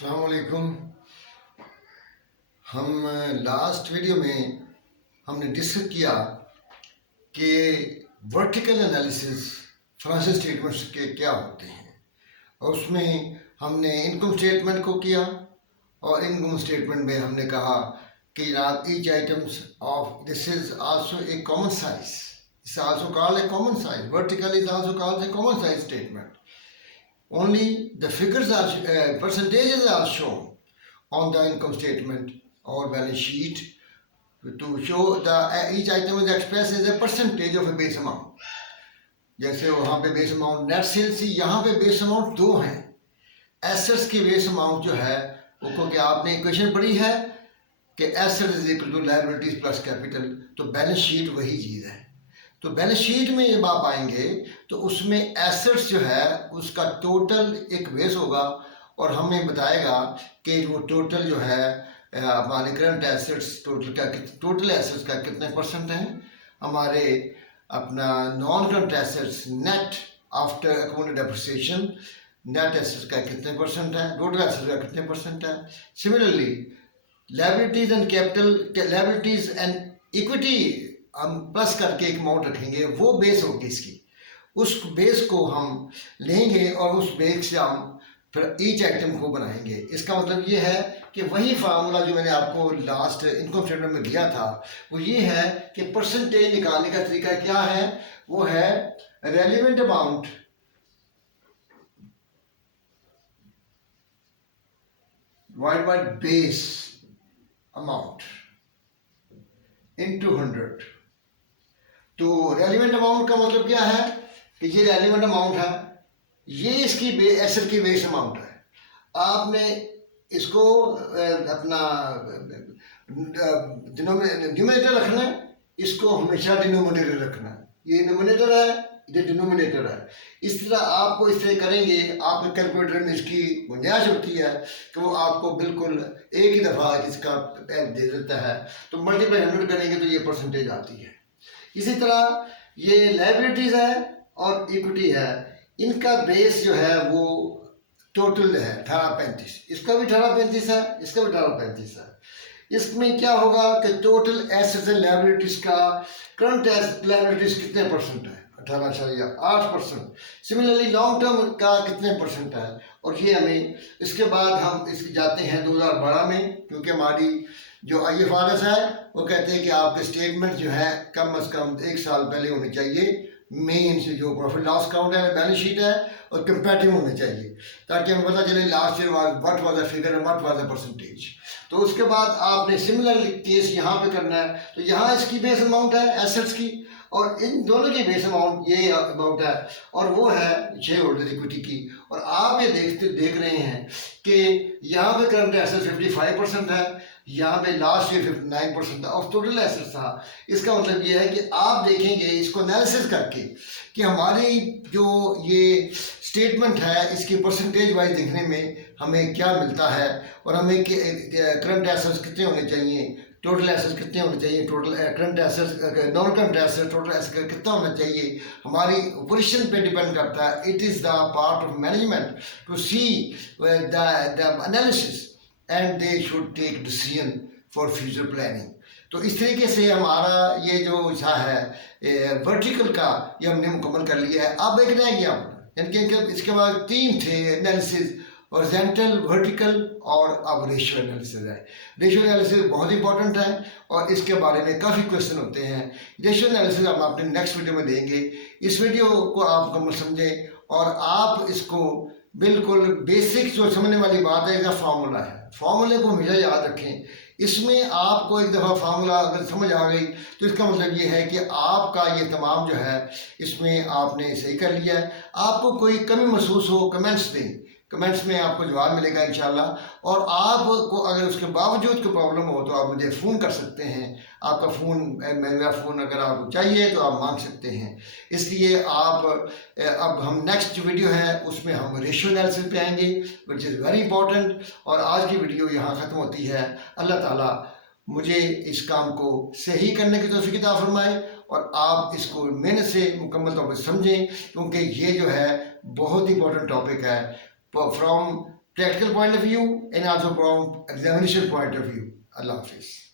अस्सलाम वालेकुम। हम लास्ट वीडियो में हमने डिस्कस किया कि वर्टिकल एनालिसिस फाइनेंशियल स्टेटमेंट्स के क्या होते हैं, और उसमें हमने इनकम स्टेटमेंट को किया। और इनकम स्टेटमेंट में हमने कहा कि each items of this is also a common size, it's also called a common size, vertical is also called a common size statement. Only the figures are percentages are shown on the income statement or balance sheet to show the each item is expressed as a percentage of a base amount. जैसे वहाँ पे base amount net sales, यहाँ पे base amount दो हैं. Assets की base amount जो है वो, क्योंकि आपने इक्वेशन पढ़ी है कि asset is equal to liabilities plus capital, तो बैलेंस शीट वही चीज़ है. तो बैलेंस शीट में जब आप आएंगे तो उसमें एसेट्स जो है उसका टोटल एक बेस होगा, और हमें बताएगा कि वो टोटल जो है हमारे करंट एसेट्स टोटल एसेट्स का कितने परसेंट हैं, हमारे अपना non current assets net after accounted depreciation net assets का कितने परसेंट है, टोटल एसेट्स का कितने परसेंट है. Similarly liabilities and capital, liabilities and equity हम प्लस करके एक अमाउंट रखेंगे, वो बेस होगी इसकी. उस बेस को हम लेंगे और उस बेस से हम फिर ईच आइटम को बनाएंगे. इसका मतलब ये है कि वही फार्मूला जो मैंने आपको लास्ट इनकम स्टेटमेंट में दिया था वो ये है कि परसेंटेज निकालने का तरीका क्या है, वो है relevant amount divide by base amount into 100. तो रेलिवेंट अमाउंट का मतलब क्या है कि ये रेलिवेंट अमाउंट है, ये इसकी एसेट की बेस अमाउंट है. आपने इसको अपना न्यूमरेटर रखना है, इसको हमेशा डिनोमिनेटर रखना है. ये न्यूमरेटर है, ये डिनोमिनेटर है. इस तरह आपको इस तरह करेंगे, आपके कैलकुलेटर में इसकी गुंजाइश होती है कि वो आपको बिल्कुल एक ही दफ़ा इसका दे देता है. तो मल्टीप्लाई 100 करेंगे तो ये परसेंटेज आती है. इसी तरह ये लायबिलिटीज है और इक्विटी है, इनका बेस जो है वो टोटल है 1835. इसका भी 1835 है, इसका भी 1835 है. इसमें क्या होगा कि टोटल एसेट्स एंड लायबिलिटीज का करंट लायबिलिटीज कितने परसेंट है, 18.8%. सिमिलरली लॉन्ग टर्म का कितने परसेंट है, और ये हमें इसके बाद हम इसके जाते हैं 2012 में, क्योंकि हमारी जो IFRS है वो कहते हैं कि आपके स्टेटमेंट जो है कम से कम 1 साल पहले होने चाहिए. मेन से जो प्रॉफिट लॉस अकाउंट है, बैलेंस शीट है, और कंपेटिव होने चाहिए, ताकि हमें पता चले last year what was the figure and what was the percentage. तो उसके बाद आपने सिमिलर केस यहाँ पे करना है. तो यहाँ इसकी बेस अमाउंट है एसेट्स की, और इन दोनों की बेस अमाउंट ये अमाउंट है, और वो है शेयर होल्डर इक्विटी की. और आप ये देख रहे हैं कि यहाँ पे करंट एसेट्स 55% है, यहाँ पे last year 59% of total assets था. इसका मतलब ये है कि आप देखेंगे इसको एनालिसिस करके कि हमारी जो ये स्टेटमेंट है इसकी परसेंटेज वाइज देखने में हमें क्या मिलता है, और हमें करंट एसेट्स कितने होने चाहिए, टोटल एसेट्स कितने होने चाहिए, total current assets, non current assets, total assets कितना होना चाहिए, हमारी ऑपरेशन पे डिपेंड करता है. It is the part of management to see the analysis and they should take decision for future planning. तो इस तरीके से हमारा ये जो है वर्टिकल का ये हमने मुकम्मल कर लिया है. अब एक रह गया यानी इसके बाद 3 थे एनालिसिस, हॉरिजॉन्टल, वर्टिकल, और अब रेशियो एनालिसिस है. रेशियो एनालिसिस बहुत इंपॉर्टेंट है और इसके बारे में काफ़ी क्वेश्चन होते हैं. रेशियो एनालिसिस हम अपने नेक्स्ट वीडियो में देंगे. इस वीडियो को आप मुकम्मल समझें और आप इसको बिल्कुल बेसिक जो समझने वाली बात है, इसका फार्मूला है, फार्मूले को हमेशा याद रखें. इसमें आपको एक दफ़ा फार्मूला अगर समझ आ गई तो इसका मतलब ये है कि आपका ये तमाम जो है इसमें आपने सही कर लिया है. आपको कोई कमी महसूस हो कमेंट्स दें, कमेंट्स में आपको जवाब मिलेगा इंशाल्लाह. और आपको अगर उसके बावजूद कोई प्रॉब्लम हो तो आप मुझे फ़ोन कर सकते हैं. आपका फ़ोन, मेरा फ़ोन अगर आपको चाहिए तो आप मांग सकते हैं. इसलिए आप अब हम नेक्स्ट वीडियो है उसमें हम रेशियो एनालिसिस पे आएंगे, विच इज़ वेरी इंपॉर्टेंट. और आज की वीडियो यहाँ ख़त्म होती है. अल्लाह ताला मुझे इस काम को सही करने की तौफीक अता फरमाए और आप इसको मेहनत से मुकम्मल तौर पर समझें, क्योंकि ये जो है बहुत इंपॉर्टेंट टॉपिक है. From practical point of view and also from examination point of view. Allah Hafiz.